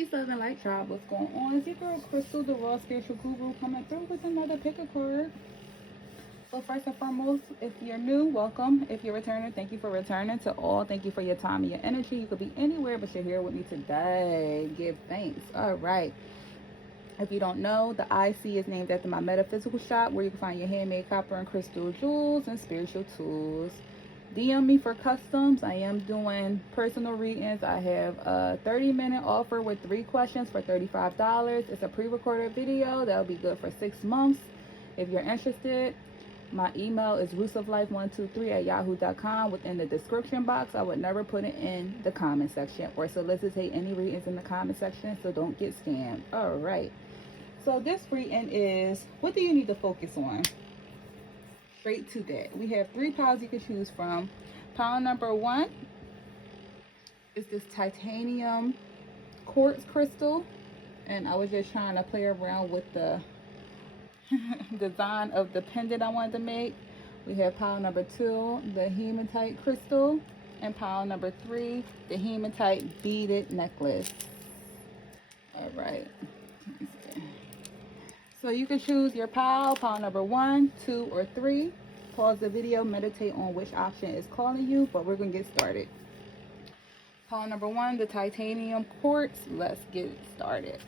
Peace, love, and light, tribe. What's going on? It's your girl, Crystal, the Raw Spiritual Guru, coming through with another pick a card. So first and foremost, if you're new, welcome. If you're returning, thank you for returning. To all, thank you for your time and your energy. You could be anywhere, but you're here with me today. Give thanks. All right. If you don't know, the IC is named after my Metaphysical Shop, where you can find your handmade copper and crystal jewels and spiritual tools. DM me for customs. I am doing personal readings. I have a 30-minute offer with 3 questions for $35. It's a pre-recorded video that'll be good for 6 months. If you're interested, my email is rootoflife123@yahoo.com. Within the description box, I would never put it in the comment section or solicitate any readings in the comment section, so don't get scammed. All right. So this reading is, what do you need to focus on? Straight to that. We have 3 piles you can choose from. Pile number 1 is this titanium quartz crystal, and I was just trying to play around with the design of the pendant I wanted to make. We have pile number 2, the hematite crystal, and pile number 3, the hematite beaded necklace. All right. So you can choose your pile number 1, 2, or 3. Pause the video, meditate on which option is calling you, but we're going to get started. Pile number 1, the titanium quartz. Let's get started.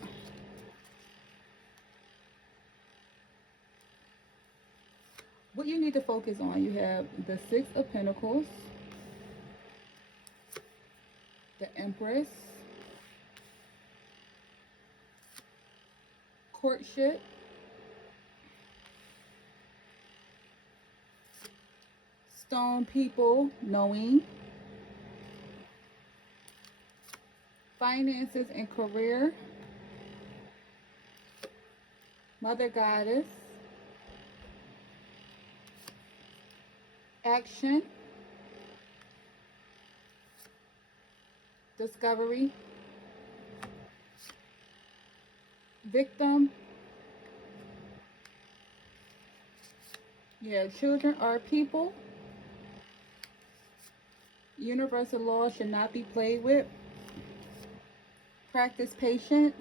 What you need to focus on, you have the 6 of Pentacles, the Empress, courtship, stone people, knowing, finances and career, mother goddess, action, discovery, victim. Yeah, children are people. Universal law should not be played with. Practice patience.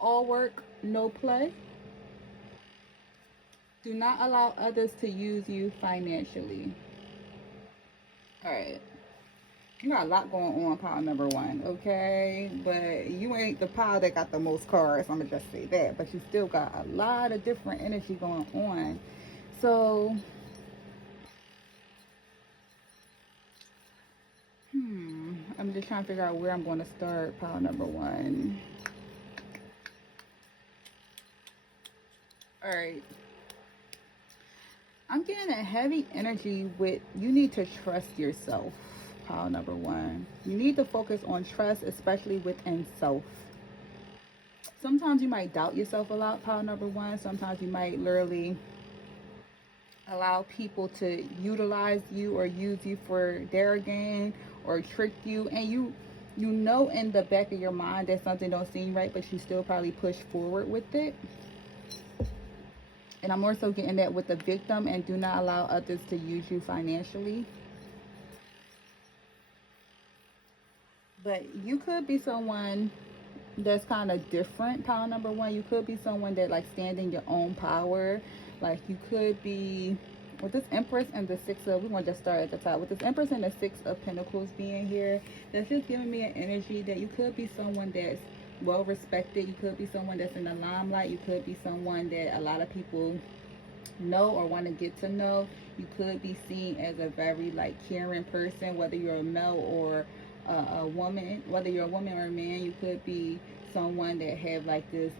All work, no play. Do not allow others to use you financially. All right. You got a lot going on, pile number 1, okay? But you ain't the pile that got the most cards. I'm going to just say that. But you still got a lot of different energy going on. So, I'm just trying to figure out where I'm going to start pile number 1. All right. I'm getting a heavy energy with, you need to trust yourself, pile number 1. You need to focus on trust, especially within self. Sometimes you might doubt yourself a lot, pile number 1. Sometimes you might literally allow people to utilize you or use you for their gain or trick you, and you know in the back of your mind that something don't seem right, but you still probably push forward with it. And I'm also getting that with the victim, and do not allow others to use you financially. But you could be someone that's kind of different, pile number 1. You could be someone that like stand in your own power. Like you could be, with this Empress and the 6 of, we want to just start at the top. With this Empress and the 6 of Pentacles being here, that's just giving me an energy that you could be someone that's well respected. You could be someone that's in the limelight. You could be someone that a lot of people know or want to get to know. You could be seen as a very like caring person, whether you're a male or a woman, whether you're a woman or a man. You could be someone that have like this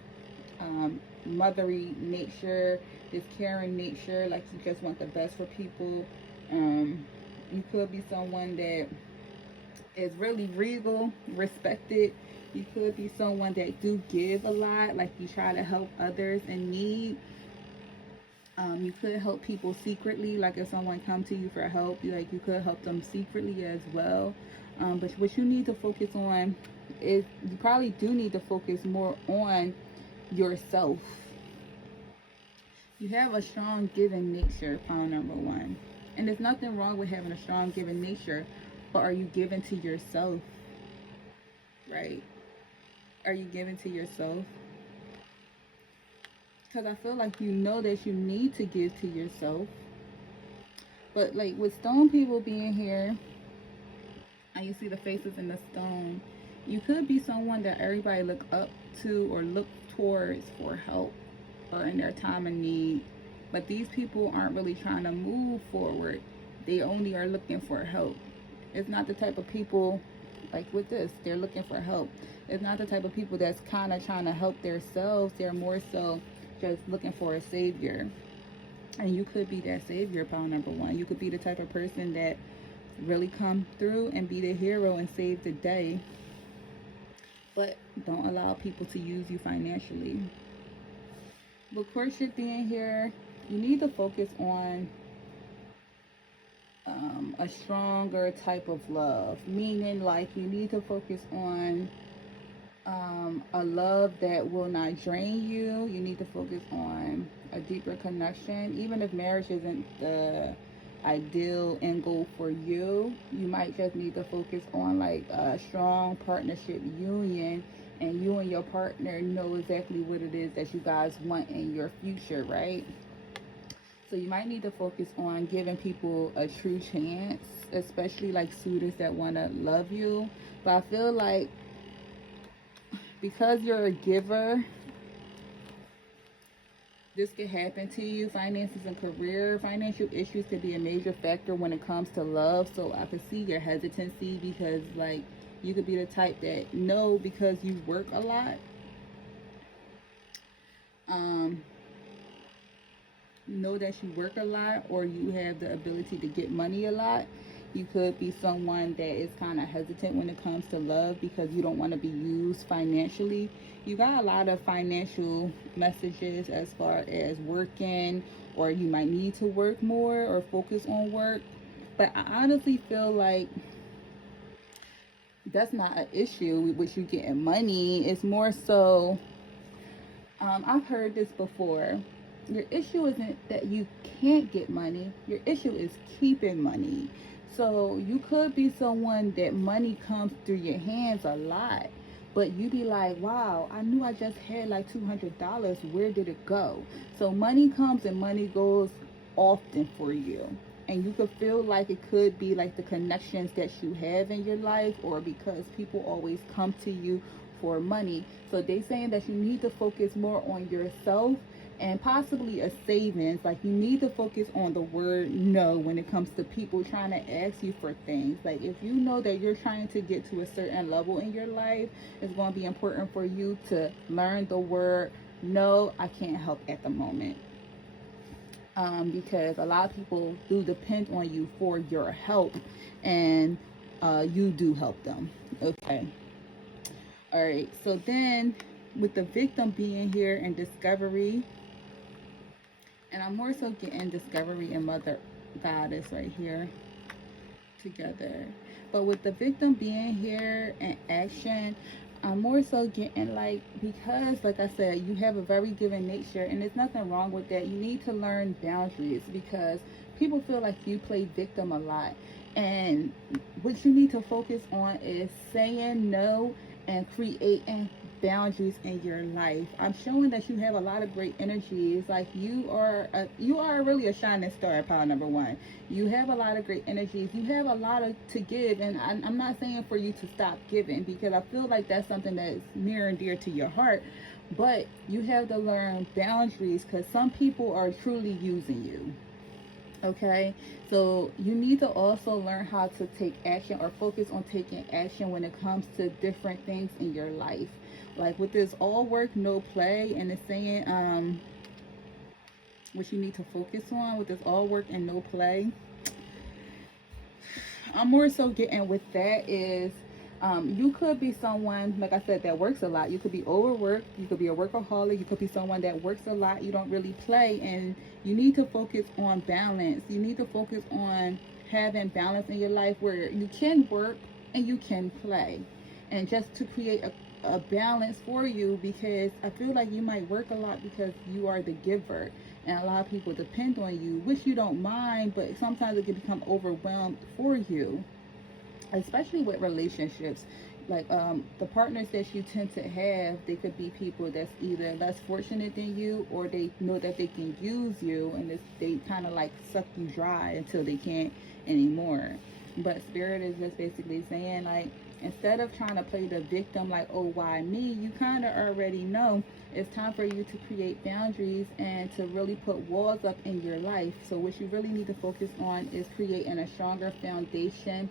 mothery nature, this caring nature, like you just want the best for people. You could be someone that is really regal, respected. You could be someone that do give a lot, like you try to help others in need. You could help people secretly, like if someone come to you for help, you could help them secretly as well. But what you need to focus on is, you probably do need to focus more on yourself. You have a strong giving nature, pile number 1. And there's nothing wrong with having a strong giving nature, but are you giving to yourself? right? Are you giving to yourself? Because I feel like you know that you need to give to yourself. But like with stone people being here, and you see the faces in the stone, you could be someone that everybody look up to or look towards for help or in their time of need. But these people aren't really trying to move forward. They only are looking for help. It's not the type of people like with this, they're looking for help. It's not the type of people that's kind of trying to help themselves. They're more so just looking for a savior. And you could be that savior, pile number one. You could be the type of person that really come through and be the hero and save the day. But don't allow people to use you financially. With courtship being here, you need to focus on a stronger type of love. Meaning, like, you need to focus on a love that will not drain you. You need to focus on a deeper connection. Even if marriage isn't the ideal end goal for you, you might just need to focus on like a strong partnership union, and you and your partner know exactly what it is that you guys want in your future, right? So you might need to focus on giving people a true chance, especially like suitors that want to love you. But I feel like because you're a giver, this could happen to you. Finances and career, financial issues could be a major factor when it comes to love. So I could see your hesitancy, because like you could be the type that no, because you work a lot, know that you work a lot, or you have the ability to get money a lot. You could be someone that is kind of hesitant when it comes to love because you don't want to be used financially. You got a lot of financial messages as far as working, or you might need to work more or focus on work. But I honestly feel like that's not an issue with you getting money. It's more so, I've heard this before. Your issue isn't that you can't get money. Your issue is keeping money. So you could be someone that money comes through your hands a lot, but you be like, wow, I knew I just had like $200. Where did it go? So money comes and money goes often for you. And you could feel like it could be like the connections that you have in your life, or because people always come to you for money. So they saying that you need to focus more on yourself and possibly a savings. Like you need to focus on the word no when it comes to people trying to ask you for things. Like if you know that you're trying to get to a certain level in your life, it's going to be important for you to learn the word no, I can't help at the moment. Because a lot of people do depend on you for your help, and you do help them. Okay. All right. So then with the victim being here and discovery, and I'm more so getting discovery and mother goddess right here together. But with the victim being here and action, I'm more so getting like, because like I said, you have a very giving nature, and there's nothing wrong with that. You need to learn boundaries, because people feel like you play victim a lot. And what you need to focus on is saying no and creating boundaries in your life. I'm showing that you have a lot of great energy. It's like you are really a shining star, pile number one. You have a lot of great energies. You have a lot to give, and I'm not saying for you to stop giving, because I feel like that's something that's near and dear to your heart. But you have to learn boundaries, because some people are truly using you. Okay, so you need to also learn how to take action, or focus on taking action when it comes to different things in your life. Like with this all work no play, and it's saying what you need to focus on with this all work and no play, I'm more so getting with that is you could be someone, like I said, that works a lot. You could be overworked. You could be a workaholic. You could be someone that works a lot. You don't really play, and you need to focus on balance. You need to focus on having balance in your life where you can work and you can play, and just to create a balance for you, because I feel like you might work a lot because you are the giver, and a lot of people depend on you, which you don't mind, but sometimes it can become overwhelmed for you, especially with relationships. like the partners that you tend to have, they could be people that's either less fortunate than you, or they know that they can use you, and they kind of like suck you dry until they can't anymore. But spirit is just basically saying, like, instead of trying to play the victim, like, oh, why me, you kind of already know it's time for you to create boundaries and to really put walls up in your life. So what you really need to focus on is creating a stronger foundation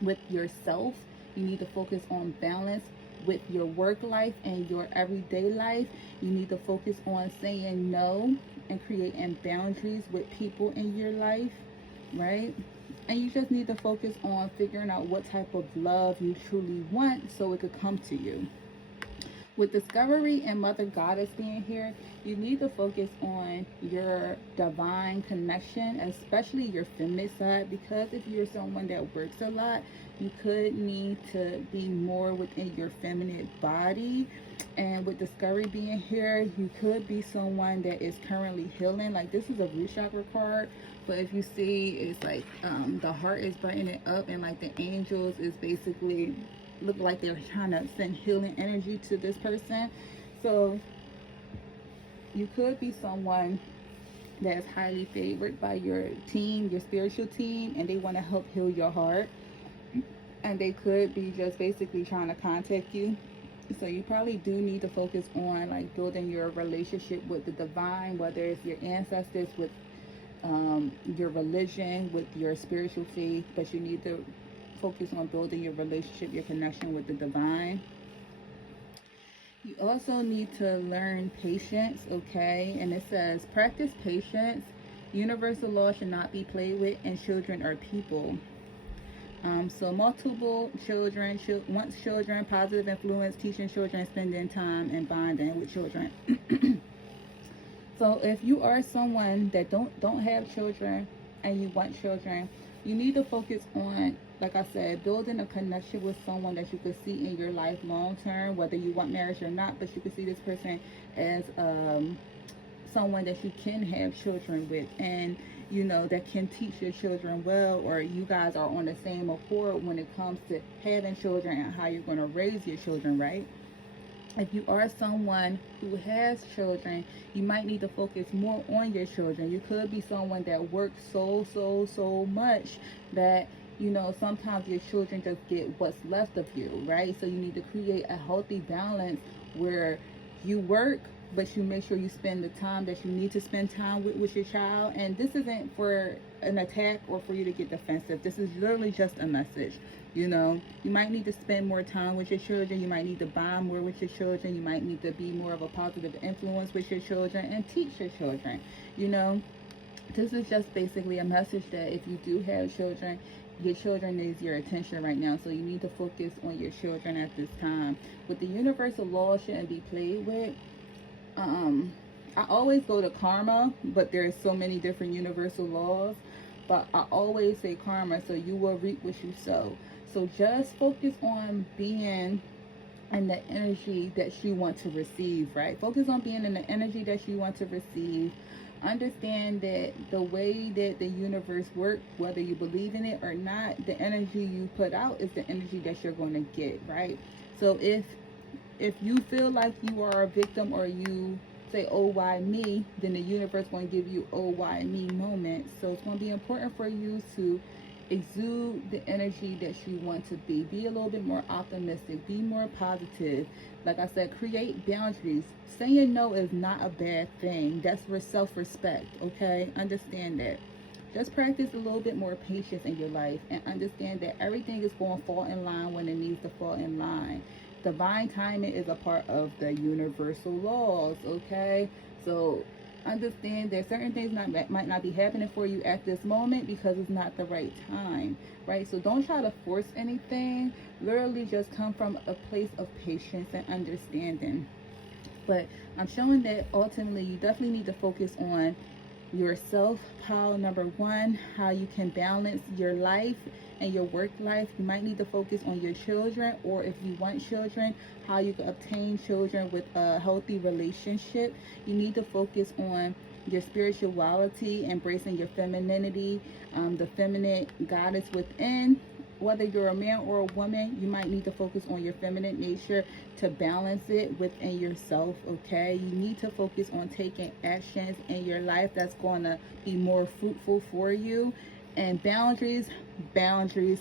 with yourself. You need to focus on balance with your work life and your everyday life. You need to focus on saying no and creating boundaries with people in your life, right? And you just need to focus on figuring out what type of love you truly want so it could come to you. With Discovery and Mother Goddess being here, you need to focus on your divine connection, especially your feminine side, because if you're someone that works a lot, you could need to be more within your feminine body. And with Discovery being here, you could be someone that is currently healing. Like, this is a root chakra card, but if you see, it's like the heart is brightening up, and like the angels is basically look like they're trying to send healing energy to this person. So you could be someone that's highly favored by your team, your spiritual team, and they want to help heal your heart. And they could be just basically trying to contact you. So you probably do need to focus on like building your relationship with the divine, whether it's your ancestors, with your religion, with your spiritual faith, but you need to focus on building your relationship, your connection with the divine. You also need to learn patience, okay? And it says, practice patience. Universal law should not be played with, and children are people. So multiple children, once children, positive influence, teaching children, spending time and bonding with children. So if you are someone that don't have children and you want children, you need to focus on, like I said, building a connection with someone that you could see in your life long term, whether you want marriage or not, but you could see this person as someone that you can have children with, and you know, that can teach your children well, or you guys are on the same accord when it comes to having children and how you're going to raise your children, right? If you are someone who has children, you might need to focus more on your children. You could be someone that works so much that, you know, sometimes your children just get what's left of you, right? So you need to create a healthy balance where you work, but you make sure you spend the time that you need to spend time with your child. And this isn't for an attack or for you to get defensive. This is literally just a message. You know, you might need to spend more time with your children. You might need to bond more with your children. You might need to be more of a positive influence with your children and teach your children. You know, this is just basically a message that if you do have children, your children needs your attention right now. So you need to focus on your children at this time. With the universal law shouldn't be played with. I always go to karma, but there's so many different universal laws. But I always say karma, so you will reap what you sow. So just focus on being in the energy that you want to receive, right? Focus on being in the energy that you want to receive. Understand that the way that the universe works, whether you believe in it or not, the energy you put out is the energy that you're going to get, right? So if you feel like you are a victim, or you say, oh, why me, then the universe going to give you, oh, why me moments. So it's going to be important for you to exude the energy that you want to be. Be a little bit more optimistic. Be more positive. Like I said, create boundaries. Saying no is not a bad thing. That's for self-respect, okay? Understand that. Just practice a little bit more patience in your life, and understand that everything is going to fall in line when it needs to fall in line. Divine timing is a part of the universal laws, okay? So understand that certain things might not be happening for you at this moment because it's not the right time, right? So don't try to force anything. Literally just come from a place of patience and understanding. But I'm showing that ultimately you definitely need to focus on yourself. Pile number one, how you can balance your life and your work life. You might need to focus on your children, or if you want children, how you can obtain children with a healthy relationship. You need to focus on your spirituality, embracing your femininity, the feminine goddess within, whether you're a man or a woman, you might need to focus on your feminine nature to balance it within yourself, okay? You need to focus on taking actions in your life that's going to be more fruitful for you. And boundaries, boundaries,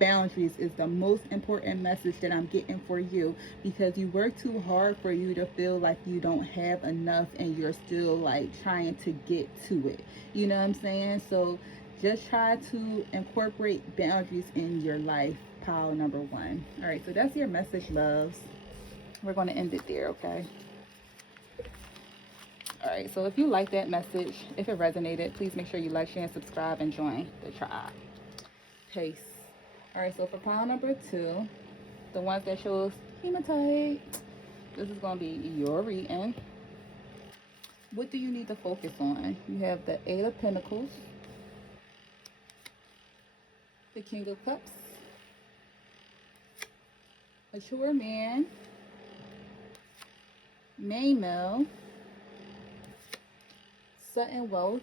boundaries is the most important message that I'm getting for you, because you work too hard for you to feel like you don't have enough and you're still like trying to get to it. You know what I'm saying? So just try to incorporate boundaries in your life, pile number one. All right, so that's your message, loves. We're going to end it there, okay? All right, so if you like that message, if it resonated, please make sure you like, share, and subscribe, and join the tribe. Peace. All right, so for pile number two, the ones that shows hematite, this is going to be your reading. What do you need to focus on? You have the Eight of Pentacles, the King of Cups, mature man, main male, sudden wealth,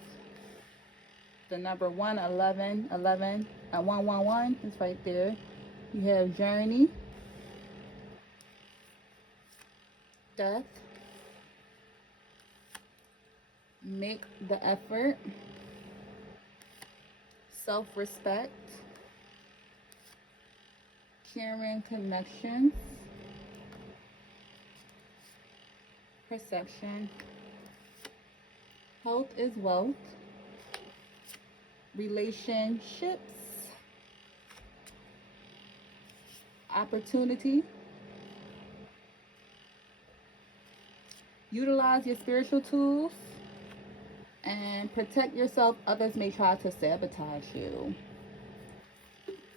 the number 111, 111 is right there. You have journey, death, make the effort, self-respect, caring connections, perception, health is wealth, relationships, opportunity, utilize your spiritual tools, and protect yourself. Others may try to sabotage you.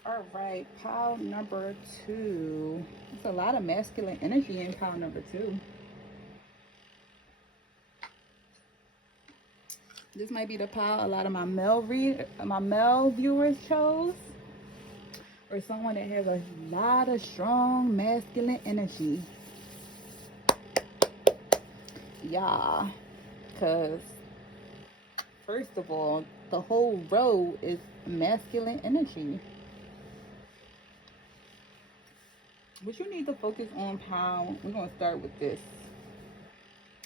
All right, pile number two. There's a lot of masculine energy in pile number two. This might be the pile a lot of my male viewers chose, or someone that has a lot of strong masculine energy. Yeah, because first of all, the whole row is masculine energy. What you need to focus on, pile, we're going to start with this.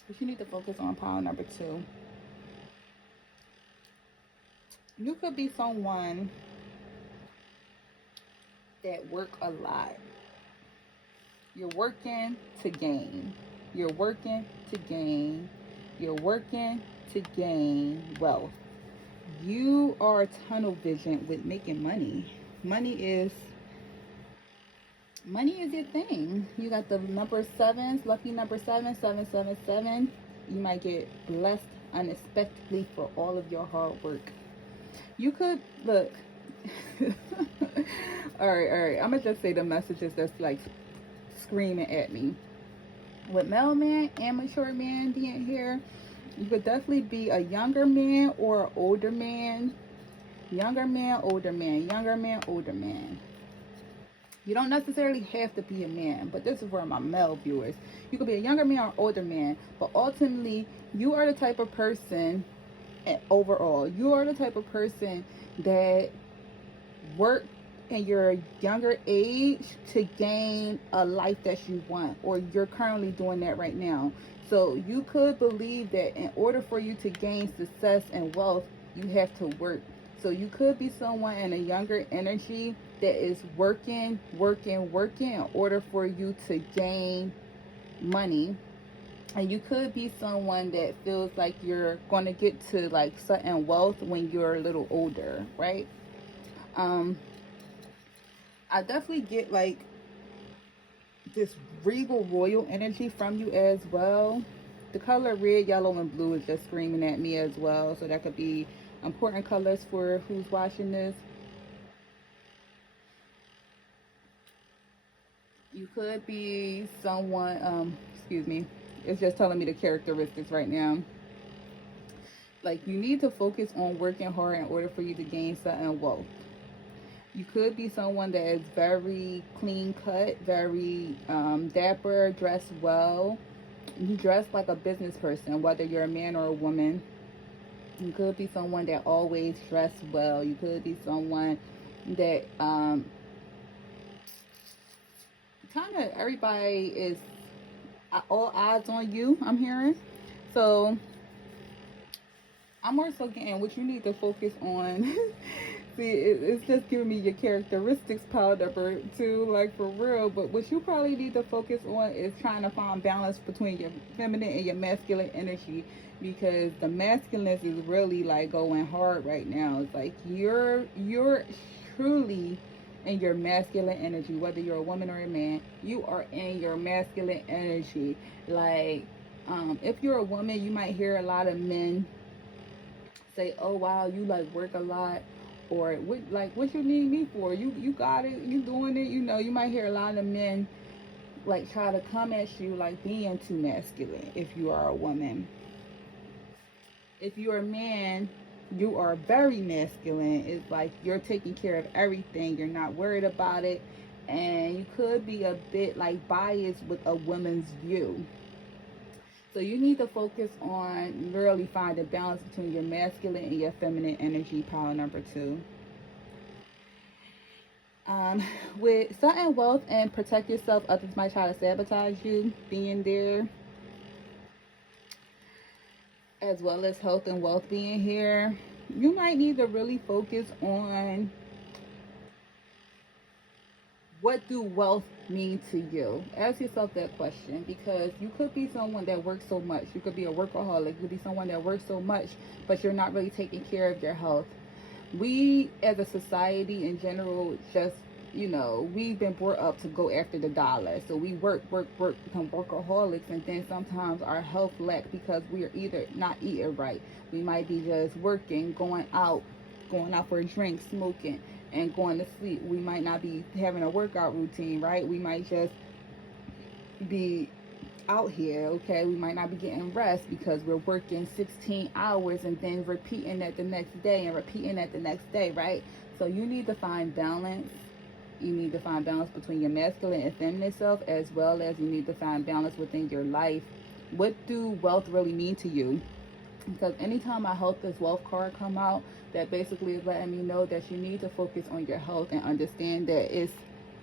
What you need to focus on, pile number two. You could be someone that work a lot. You're working to gain. You're working to gain. You're working to gain wealth. You are tunnel vision with making money. Money is your thing. You got the number sevens, lucky number 777. You might get blessed unexpectedly for all of your hard work. You could look. all right. I'm gonna just say the messages that's like screaming at me. With male man and mature man being here, you could definitely be a younger man or an older man. Younger man, older man, younger man, older man. You don't necessarily have to be a man, but this is for my male viewers. You could be a younger man or older man, but ultimately, you are the type of person, overall, you are the type of person that work in your younger age to gain a life that you want, or you're currently doing that right now. So you could believe that in order for you to gain success and wealth, you have to work. So you could be someone in a younger energy that is working in order for you to gain money. And you could be someone that feels like you're going to get to like certain wealth when you're a little older, right? I definitely get like this regal royal energy from you as well. The color red, yellow, and blue is just screaming at me as well. So that could be important colors for who's watching this. You could be someone, excuse me, it's just telling me the characteristics right now. Like, you need to focus on working hard in order for you to gain certain wealth. You could be someone that is very clean cut, very dapper, dressed well. You dress like a business person, whether you're a man or a woman. You could be someone that always dress well. You could be someone that kind of everybody is all eyes on you, I'm hearing. So I'm also getting what you need to focus on. See, it's just giving me your characteristics piled up too, like for real. But what you probably need to focus on is trying to find balance between your feminine and your masculine energy, because the masculine is really like going hard right now. It's like you're truly in your masculine energy, whether you're a woman or a man. You are in your masculine energy. Like, if you're a woman, you might hear a lot of men say, "Oh wow, you like work a lot," or what you need me for? You got it, you doing it. You know, you might hear a lot of men like try to come at you like being too masculine. If you are a woman, if you're a man, you are very masculine. It's like you're taking care of everything. You're not worried about it, and you could be a bit like biased with a woman's view. So you need to focus on really finding balance between your masculine and your feminine energy, power number 2. With certain wealth and protect yourself, others might try to sabotage you being there, as well as health and wealth being here. You might need to really focus on what do wealth mean to you? Ask yourself that question, because you could be someone that works so much. You could be a workaholic. You could be someone that works so much, but you're not really taking care of your health. We as a society in general, just, we've been brought up to go after the dollar. So we work, become workaholics, and then sometimes our health lack because we are either not eating right. We might be just working, going out for a drink, smoking, and going to sleep. We might not be having a workout routine, right? We might just be out here, okay? We might not be getting rest because we're working 16 hours and then repeating that the next day and repeating that the next day, right? So you need to find balance. You need to find balance between your masculine and feminine self, as well as you need to find balance within your life. What do wealth really mean to you? Because anytime my health is wealth card come out, that basically is letting me know that you need to focus on your health and understand that it's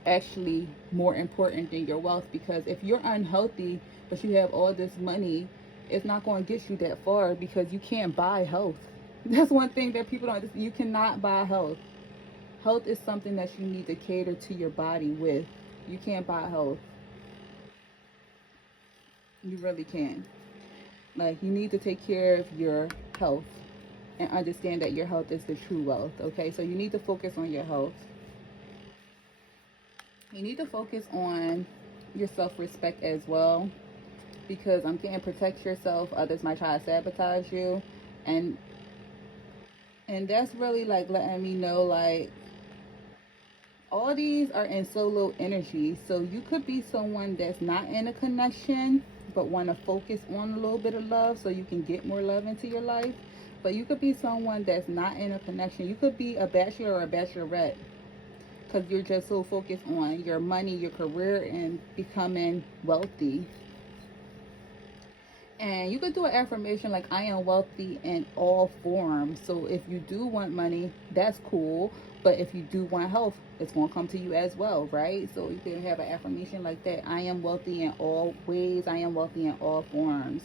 actually more important than your wealth. Because if you're unhealthy but you have all this money, it's not going to get you that far, because you can't buy health. That's one thing that people don't understand. You cannot buy health. Health is something that you need to cater to your body with. You can't buy health. You really can't. Like, you need to take care of your health and understand that your health is the true wealth, okay? So you need to focus on your health. You need to focus on your self-respect as well, because I'm getting protect yourself. Others might try to sabotage you. And that's really like letting me know, like, all these are in solo energy. So you could be someone that's not in a connection but want to focus on a little bit of love so you can get more love into your life. But you could be someone that's not in a connection. You could be a bachelor or a bachelorette because you're just so focused on your money, your career, and becoming wealthy. And you could do an affirmation like, I am wealthy in all forms. So if you do want money, that's cool. But if you do want health, it's going to come to you as well, right? So you can have an affirmation like that. I am wealthy in all ways. I am wealthy in all forms.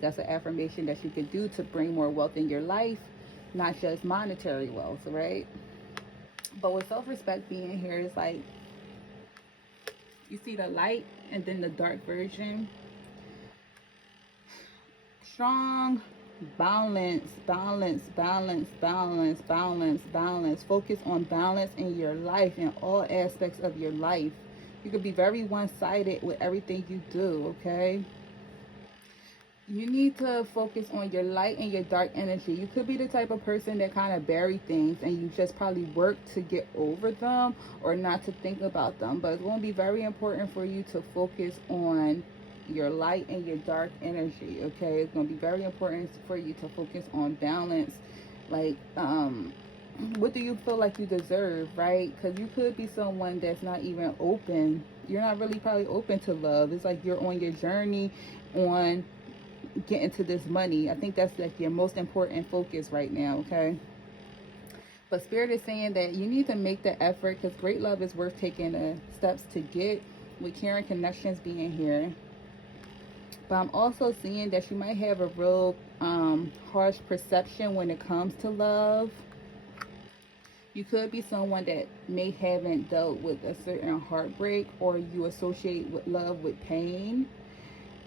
That's an affirmation that you could do to bring more wealth in your life, not just monetary wealth, right? But with self-respect being here, it's like you see the light and then the dark version. Strong balance. Focus on balance in your life, in all aspects of your life. You could be very one-sided with everything you do, okay? You need to focus on your light and your dark energy. You could be the type of person that kind of bury things and you just probably work to get over them or not to think about them. But it's going to be very important for you to focus on your light and your dark energy, okay? It's going to be very important for you to focus on balance. Like, what do you feel like you deserve, right? Because you could be someone that's not even open. You're not really probably open to love. It's like you're on your journey on getting to this money. I think that's like your most important focus right now, okay? But Spirit is saying that you need to make the effort, because great love is worth taking the steps to get. with caring connections being here. But I'm also seeing that you might have a real harsh perception when it comes to love. You could be someone that may haven't dealt with a certain heartbreak, or you associate with love with pain.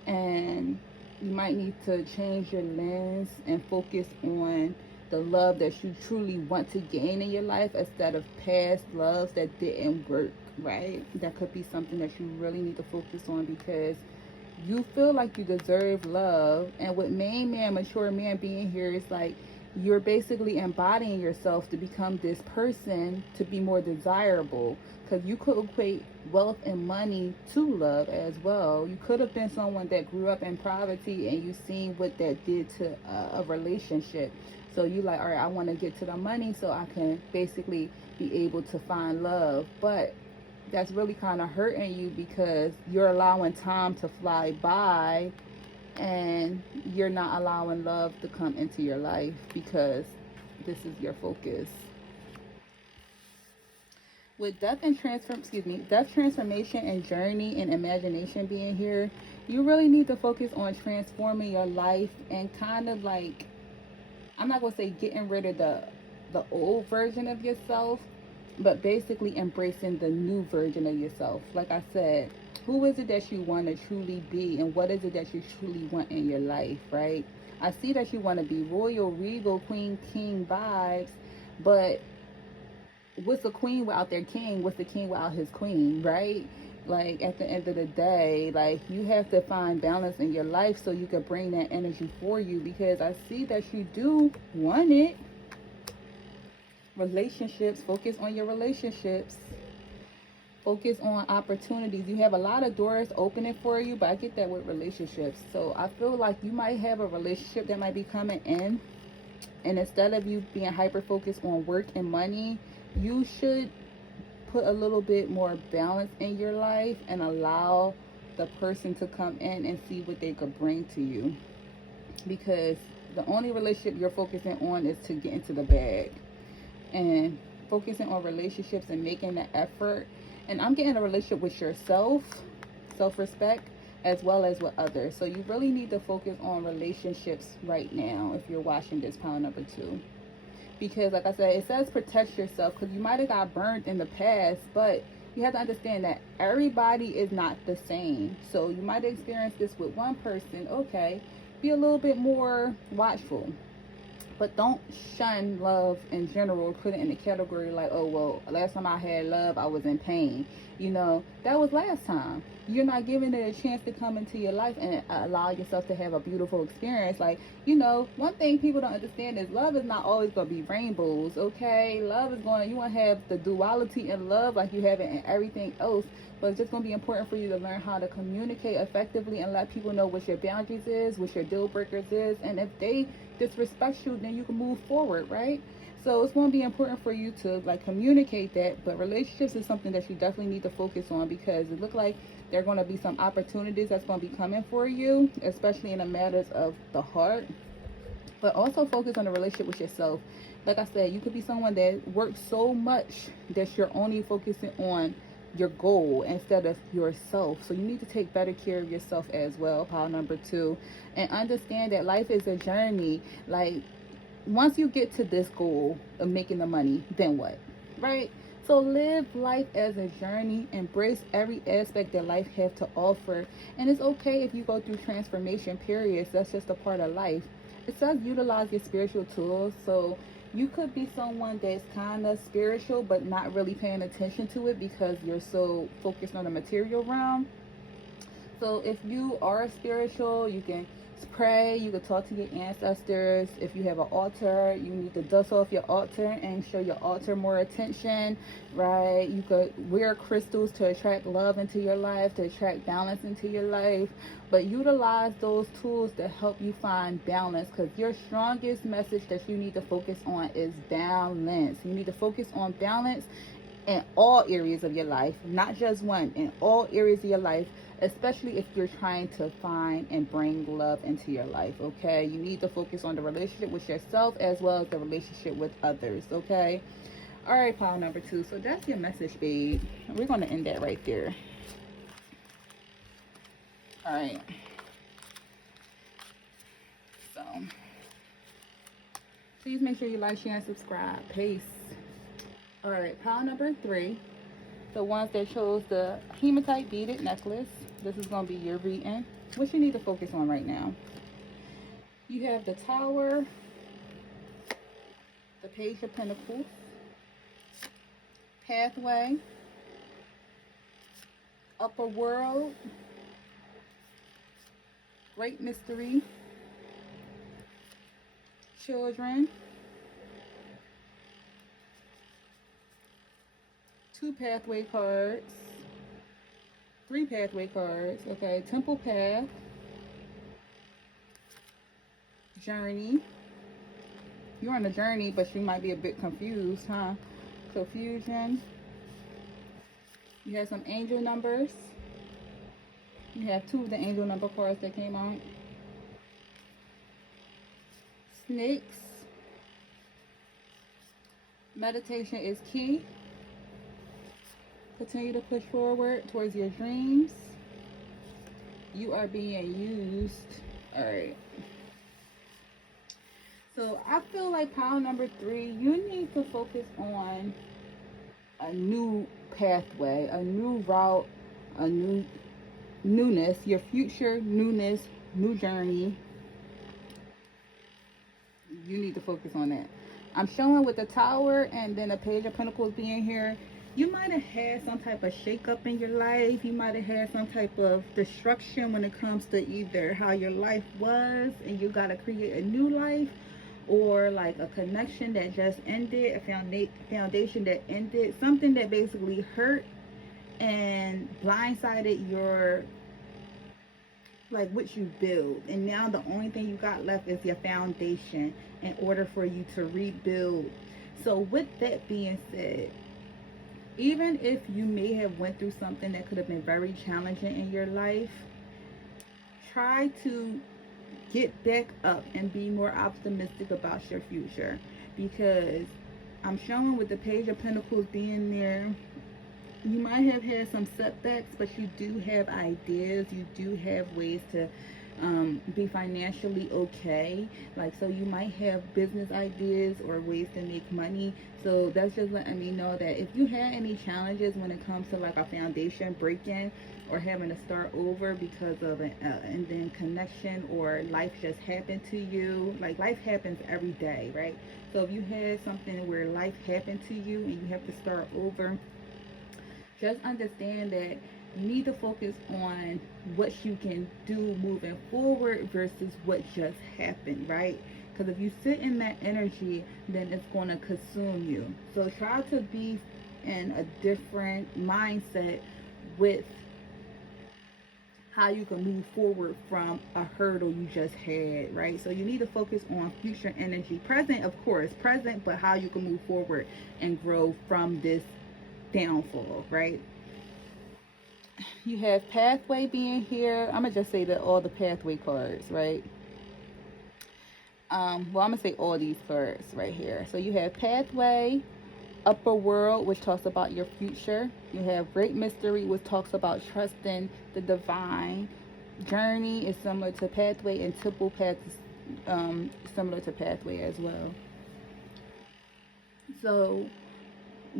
And you might need to change your lens and focus on the love that you truly want to gain in your life instead of past loves that didn't work, right? That could be something that you really need to focus on, because you feel like you deserve love. And with main man, mature man being here, it's like you're basically embodying yourself to become this person to be more desirable, because you could equate wealth and money to love as well. You could have been someone that grew up in poverty and you seen what that did to a relationship. So you like, all right, I want to get to the money so I can basically be able to find love. But that's really kind of hurting you, because you're allowing time to fly by and you're not allowing love to come into your life because this is your focus. With death, transformation, and journey and imagination being here, you really need to focus on transforming your life and kind of like, I'm not gonna say getting rid of the old version of yourself, but basically embracing the new version of yourself. Like I said, who is it that you want to truly be, and what is it that you truly want in your life, right? I see that you want to be royal, regal, queen, king vibes, but what's a queen without their king? What's the king without his queen, right? Like at the end of the day, like you have to find balance in your life so you can bring that energy for you, because I see that you do want it. Relationships, focus on your relationships. Focus on opportunities. You have a lot of doors opening for you, but I get that with relationships. So I feel like you might have a relationship that might be coming in, and instead of you being hyper focused on work and money, you should put a little bit more balance in your life and allow the person to come in and see what they could bring to you, because the only relationship you're focusing on is to get into the bag. And focusing on relationships and making the effort, and I'm getting a relationship with yourself, self-respect, as well as with others. So you really need to focus on relationships right now if you're watching this pile number 2, because like I said, it says protect yourself, because you might have got burned in the past, but you have to understand that everybody is not the same. So you might experience this with one person. Okay, be a little bit more watchful, but don't shun love in general. Put it in the category like, oh, well, last time I had love, I was in pain. You know, that was last time. You're not giving it a chance to come into your life and allow yourself to have a beautiful experience. Like, you know, one thing people don't understand is love is not always going to be rainbows, okay? Love is going, you want to have the duality in love like you have it in everything else. But it's just going to be important for you to learn how to communicate effectively and let people know what your boundaries is, what your deal breakers is. And if they disrespect you, then you can move forward, right? So it's going to be important for you to like communicate that. But relationships is something that you definitely need to focus on, because it looks like there are going to be some opportunities that's going to be coming for you, especially in the matters of the heart. But also focus on the relationship with yourself. Like I said, you could be someone that works so much that you're only focusing on your goal instead of yourself. So you need to take better care of yourself as well, pile number 2, and understand that life is a journey. Like, once you get to this goal of making the money, then what, right? So live life as a journey. Embrace every aspect that life has to offer, and it's okay if you go through transformation periods. That's just a part of life. It says utilize your spiritual tools. So you could be someone that's kind of spiritual but not really paying attention to it because you're so focused on the material realm. So if you are spiritual, you can pray, you can talk to your ancestors. If you have an altar, you need to dust off your altar and show your altar more attention, right? You could wear crystals to attract love into your life, to attract balance into your life. But utilize those tools to help you find balance, because your strongest message that you need to focus on is balance. You need to focus on balance in all areas of your life, not just one, in all areas of your life, especially if you're trying to find and bring love into your life, okay? You need to focus on the relationship with yourself as well as the relationship with others, okay? All right, pile number 2. So that's your message, babe. We're going to end that right there. All right. So please make sure you like, share, and subscribe. Peace. All right, pile number 3. The ones that chose the hematite beaded necklace. This is going to be your reading. What you need to focus on right now. You have the Tower, the Page of Pentacles, Pathway, Upper World, Great Mystery, Children, 2 pathway cards, 3 pathway cards, okay, Temple Path, Journey. You're on a journey, but you might be a bit confused, huh? Confusion. You have some angel numbers. You have 2 of the angel number cards that came out. Snakes. Meditation is key. Continue to push forward towards your dreams. You are being used. All right. So I feel like pile number 3, you need to focus on a new pathway, a new route, a new newness, your future newness, new journey. You need to focus on that. I'm showing with the Tower and then the Page of Pentacles being here. You might have had some type of shakeup in your life. You might have had some type of destruction when it comes to either how your life was and you got to create a new life, or like a connection that just ended, a foundation that ended, something that basically hurt and blindsided your, like, what you build. And now the only thing you got left is your foundation in order for you to rebuild. So with that being said, even if you may have went through something that could have been very challenging in your life, try to get back up and be more optimistic about your future, because I'm showing with the Page of Pentacles being there, you might have had some setbacks, but you do have ideas, you do have ways to be financially okay. Like, so you might have business ideas or ways to make money. So that's just letting me know that if you had any challenges when it comes to like a foundation breaking or having to start over because of an and then connection, or life just happened to you, like life happens every day, right? So if you had something where life happened to you and you have to start over, just understand that you need to focus on what you can do moving forward versus what just happened, right? Because if you sit in that energy, then it's going to consume you. So try to be in a different mindset with how you can move forward from a hurdle you just had, right? So you need to focus on future energy. Present, of course, present, but how you can move forward and grow from this downfall, right? You have Pathway being here. I'm gonna just say that all the Pathway cards, right? Well, I'm gonna say all these cards right here. So you have Pathway, Upper World, which talks about your future. You have Great Mystery, which talks about trusting the divine. Journey is similar to Pathway, and Temple Path is similar to Pathway as well. So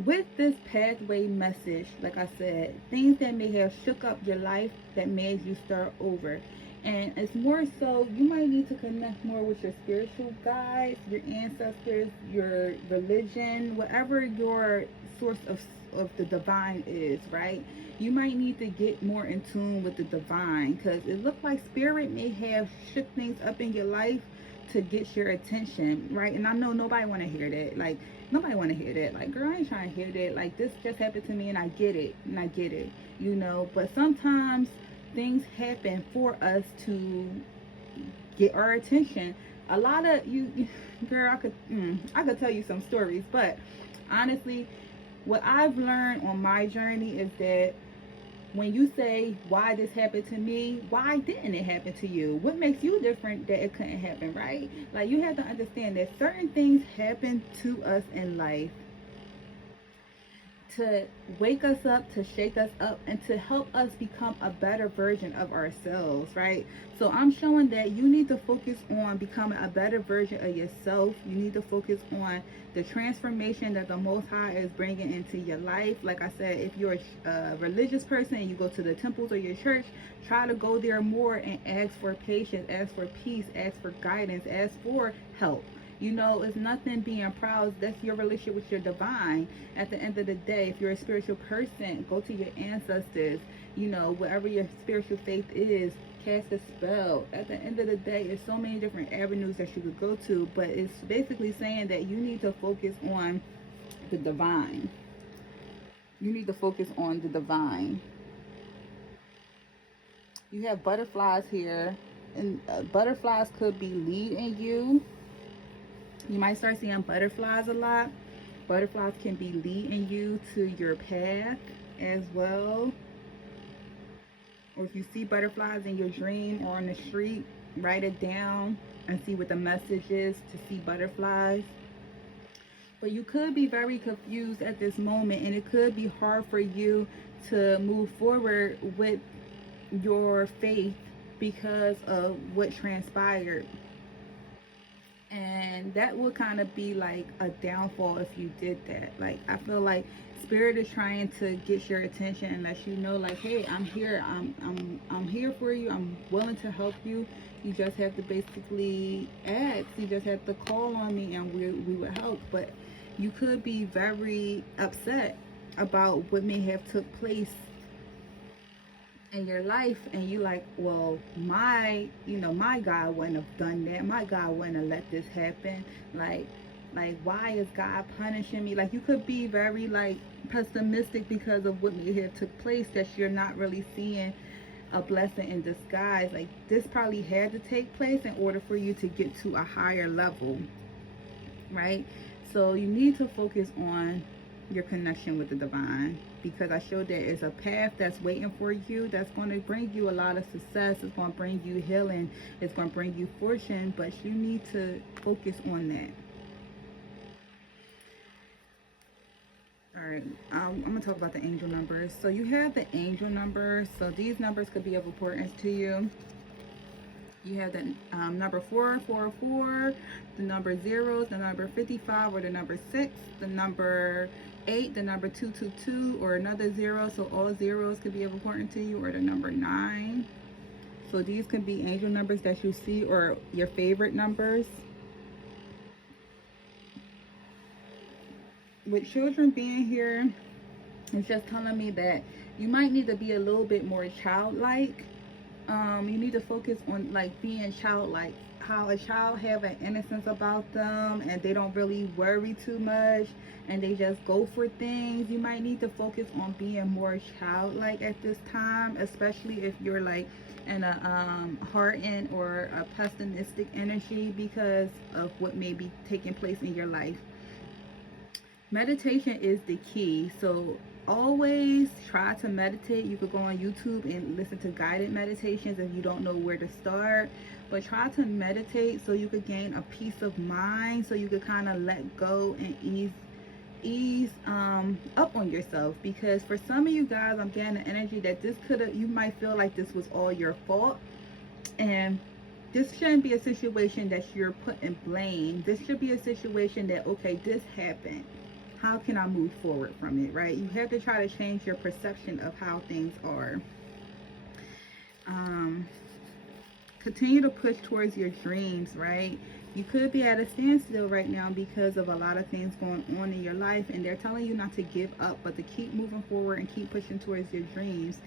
with this Pathway message, like I said, things that may have shook up your life that made you start over. And it's more so, you might need to connect more with your spiritual guides, your ancestors, your religion, whatever your source of the divine is, right? You might need to get more in tune with the divine, because it looks like spirit may have shook things up in your life to get your attention, right? And I know nobody want to hear that. Like, nobody want to hear that. Like, girl, I ain't trying to hear that. Like, this just happened to me and I get it. And I get it, you know. But sometimes things happen for us to get our attention. A lot of you, girl, I could tell you some stories, but honestly, what I've learned on my journey is that when you say, why this happened to me, why didn't it happen to you? What makes you different that it couldn't happen, right? Like, you have to understand that certain things happen to us in life to wake us up, to shake us up, and to help us become a better version of ourselves, right? So I'm showing that you need to focus on becoming a better version of yourself. You need to focus on the transformation that the Most High is bringing into your life. Like I said, if you're a religious person and you go to the temples or your church, try to go there more and ask for patience, ask for peace, ask for guidance, ask for help. You know, it's nothing being proud. That's your relationship with your divine. At the end of the day, if you're a spiritual person, go to your ancestors. You know, whatever your spiritual faith is, cast a spell. At the end of the day, there's so many different avenues that you could go to, but it's basically saying that you need to focus on the divine. You need to focus on the divine. You have butterflies here, and butterflies could be leading you. You might start seeing butterflies a lot. Butterflies can be leading you to your path as well. Or if you see butterflies in your dream or on the street, write it down and see what the message is to see butterflies. But you could be very confused at this moment, and it could be hard for you to move forward with your faith because of what transpired. And that would kind of be like a downfall if you did that. Like, I feel like spirit is trying to get your attention and let you know, like, hey, I'm here. I'm here for you. I'm willing to help you. You just have to basically ask. You just have to call on me, and we would help. But you could be very upset about what may have took place in your life, and you like, well, my God wouldn't have done that. My God wouldn't have let this happen. Like why is God punishing me? Like, you could be very like pessimistic because of what may have took place, that you're not really seeing a blessing in disguise. Like, this probably had to take place in order for you to get to a higher level, right? So you need to focus on your connection with the divine, because I showed that it's a path that's waiting for you, that's going to bring you a lot of success. It's going to bring you healing. It's going to bring you fortune, but you need to focus on that. All right, I'm going to talk about the angel numbers. So you have the angel numbers. So these numbers could be of importance to you. You have the number 444, the number 0, the number 55, or the number 6, the number 8, the number 222, or another 0. So all zeros could be of importance to you, or the number 9. So these could be angel numbers that you see, or your favorite numbers. With children being here, it's just telling me that you might need to be a little bit more childlike. You need to focus on like being childlike, how a child have an innocence about them, and they don't really worry too much, and they just go for things. You might need to focus on being more childlike at this time, especially if you're like in a hardened or a pessimistic energy because of what may be taking place in your life. Meditation is the key. So always try to meditate. You could go on YouTube and listen to guided meditations if you don't know where to start, but try to meditate so you could gain a peace of mind, so you could kind of let go and ease up on yourself. Because for some of you guys, I'm getting the energy that you might feel like this was all your fault, and this shouldn't be a situation that you're putting blame. This should be a situation that, okay, this happened, how can I move forward from it, right? You have to try to change your perception of how things are. Continue to push towards your dreams, right? You could be at a standstill right now because of a lot of things going on in your life, and they're telling you not to give up, but to keep moving forward and keep pushing towards your dreams.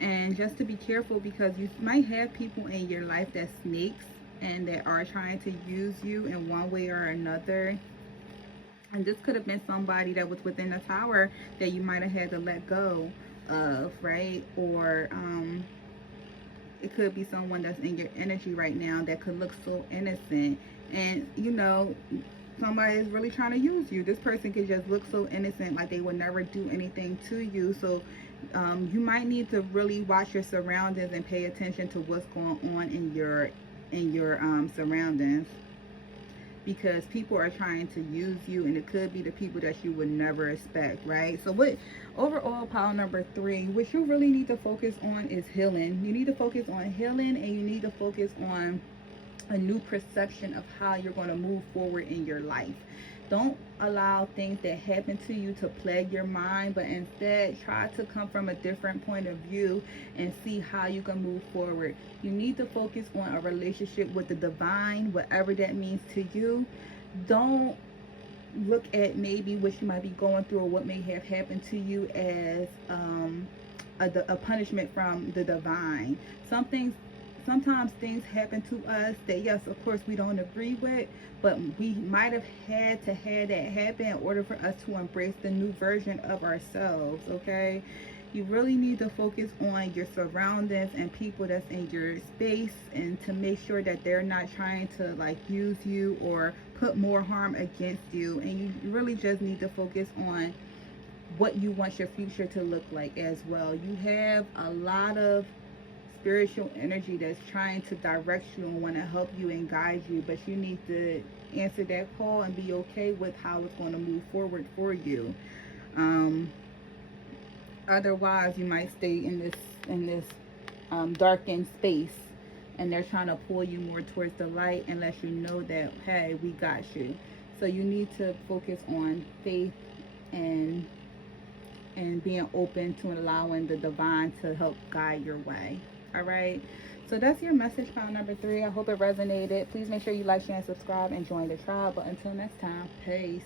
And just to be careful, because you might have people in your life that's snakes and that are trying to use you in one way or another. And this could have been somebody that was within the tower that you might have had to let go of, right? Or it could be someone that's in your energy right now that could look so innocent. And, you know, somebody is really trying to use you. This person could just look so innocent, like they would never do anything to you. So you might need to really watch your surroundings and pay attention to what's going on in your surroundings. because people are trying to use you, and it could be the people that you would never expect, right? So what overall, pile number 3, what you really need to focus on is healing. You need to focus on healing, and you need to focus on a new perception of how you're going to move forward in your life. Don't allow things that happen to you to plague your mind, but instead try to come from a different point of view and see how you can move forward. You need to focus on a relationship with the divine, whatever that means to you. Don't look at maybe what you might be going through or what may have happened to you as a punishment from the divine. Sometimes things happen to us that, yes, of course, we don't agree with, but we might have had to have that happen in order for us to embrace the new version of ourselves, okay? You really need to focus on your surroundings and people that's in your space, and to make sure that they're not trying to like use you or put more harm against you. And you really just need to focus on what you want your future to look like as well. You have a lot of spiritual energy that's trying to direct you and want to help you and guide you, but you need to answer that call and be okay with how it's going to move forward for you. Otherwise, you might stay in this darkened space, and they're trying to pull you more towards the light and let you know that, hey, we got you. So you need to focus on faith and being open to allowing the divine to help guide your way. All right, so that's your message, pile number 3. I hope it resonated. Please make sure you like, share, and subscribe, and join the tribe. But until next time, peace.